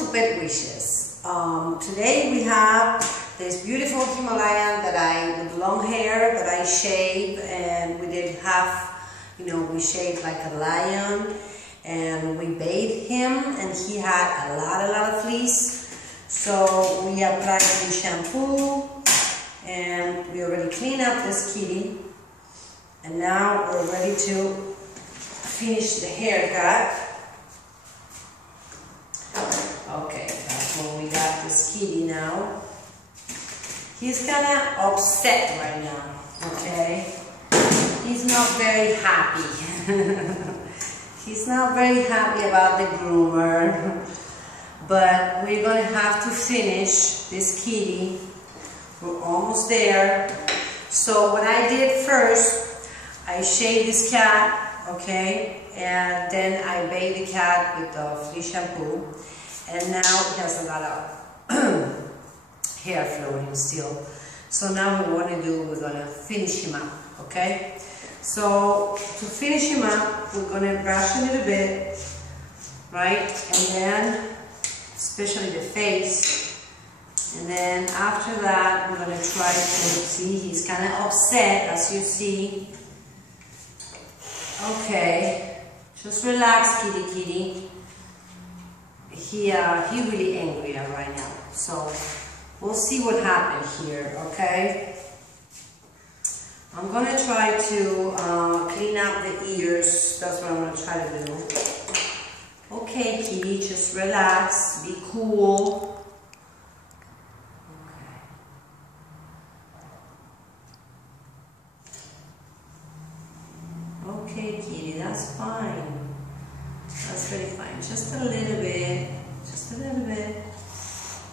to Pet Wishes. Today we have this beautiful Himalayan with long hair that I shave, and we did half, we shaved like a lion, and we bathed him, and he had a lot of fleece. So we applied the shampoo, and we already cleaned up this kitty, and now we're ready to finish the haircut. Okay, that's when we got this kitty now. He's kind of upset right now, okay? He's not very happy. He's not very happy about the groomer. But we're going to have to finish this kitty. We're almost there. So what I did first, I shaved this cat, okay? And then I bathed the cat with the fleece shampoo. And now he has a lot of hair flowing still. So now we're going to finish him up, okay? So to finish him up, we're going to brush a little bit, right? And then, especially the face. And then after that, we're going to try to see, he's kind of upset, as you see. Okay, just relax, kitty. He really angry right now, so we'll see what happens here, okay? I'm gonna try to clean up the ears. That's what I'm gonna try to do. Okay, kitty, just relax, be cool. Okay, kitty, that's fine. That's really fine. Just a little bit. Just a little bit.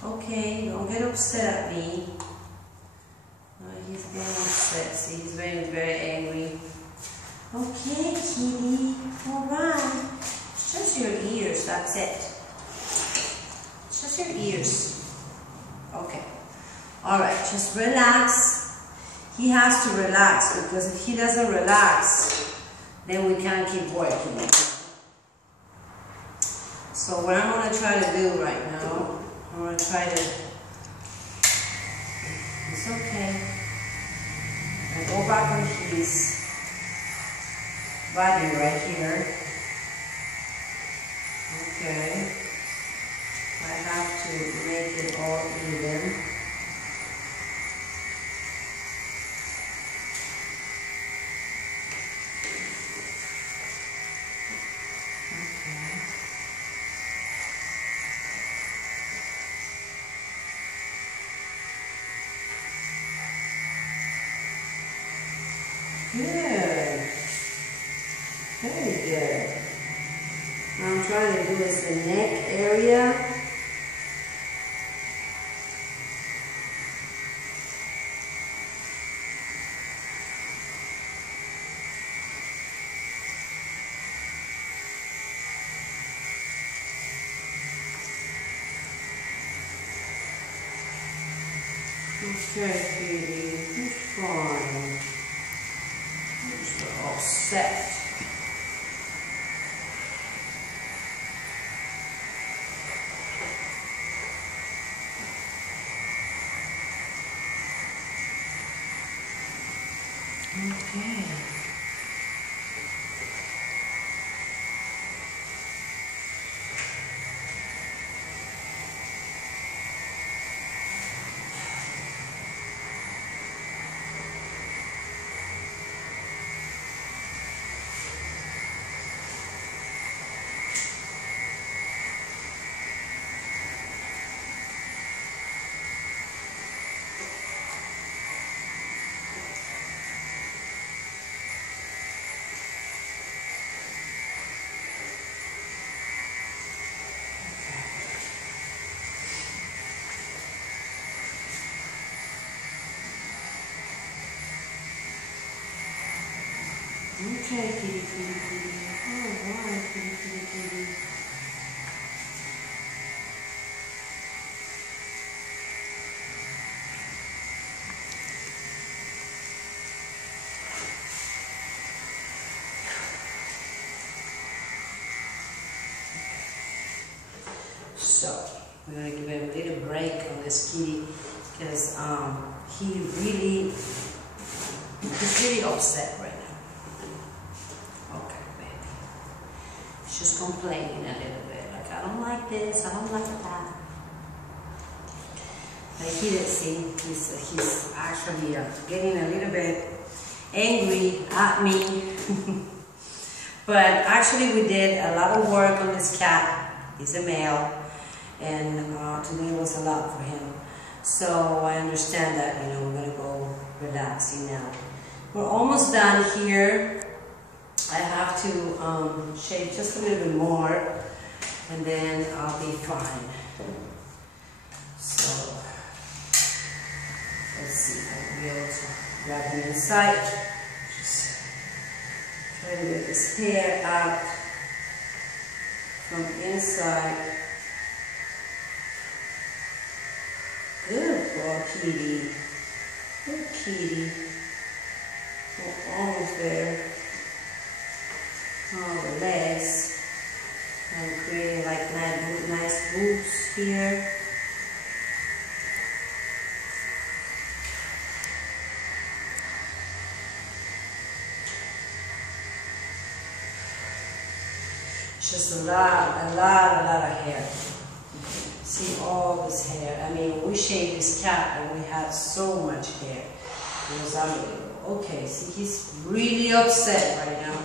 Okay, don't get upset at me. No, he's getting upset. See, he's very angry. Okay, kitty. Alright. It's just your ears, that's it. It's just your ears. Okay. Alright, just relax. He has to relax, because if he doesn't relax, then we can't keep working. So what I'm going to try to do right now, I'm going to try to, it's okay, I go back on his body right here. Okay, I have to make it all even. Good. Very good. Now I'm trying to do is the neck area. Okay, baby, it's fine. All set. Okay. Okay, kitty. All right, kitty. So we're gonna give him a little break on this kitty because he's really upset right now. Okay, baby. He's just complaining a little bit, like I don't like this, I don't like that. But he didn't see. He's actually getting a little bit angry at me. But actually we did a lot of work on this cat. He's a male, and today was a lot for him. So I understand that, you know, we're gonna go relaxing now. We're almost done here. I have to shave just a little bit more, and then I'll be fine. So let's see if I can be able to grab him inside. Just try to get his hair out from inside. Good boy, kitty. Good kitty. We're almost there. Oh, the legs. I'm creating like nice boobs here. Just a lot of hair. See all this hair. I mean, we shaved this cat and we had so much hair. It was unbelievable. Okay, see, he's really upset right now.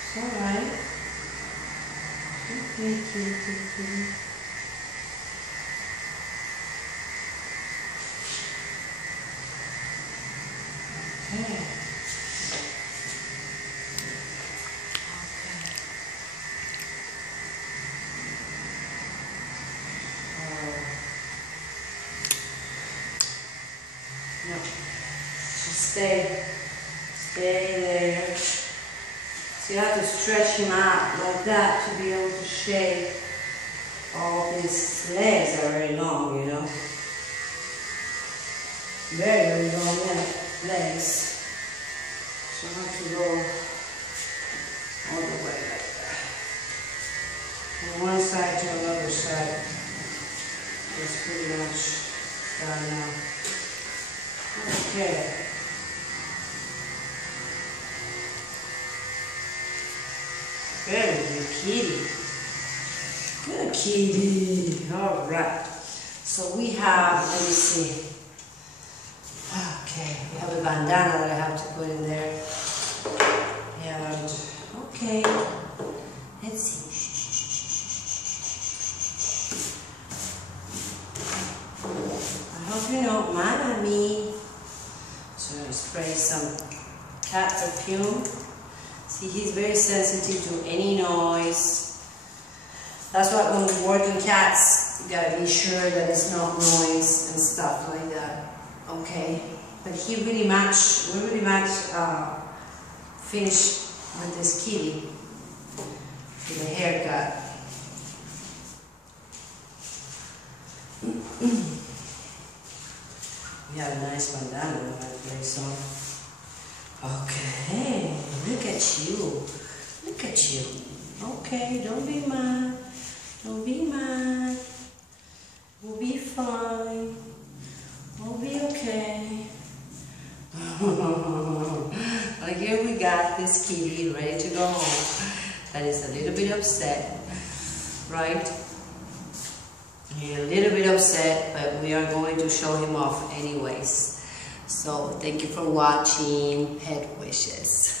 It's alright. Okay, kitty. Okay. No. Just stay there. So you have to stretch him out like that to be able to shave. All his legs are very long, you know. Very long legs. So I have to go all the way like that. From one side to another side. It's pretty much done now. Okay. Very good kitty. Good kitty. All right. So we have, let me see. Okay, we have a bandana that I have to put in there. And, okay. Let's see. I hope you don't mind at me. So I'm going to spray some cat perfume. See, he's very sensitive to any noise. That's why when we work on cats, you gotta be sure that it's not noise and stuff like that. Okay, but we really much finished with this kitty with a haircut. We have a nice bandana in my place on. Okay, look at you. Look at you. Okay, don't be mad. Don't be mad. We'll be fine. We'll be okay. Well, here we got this kitty ready to go home. That is a little bit upset, right? He's a little bit upset, but we are going to show him off anyways. So thank you for watching. Head wishes.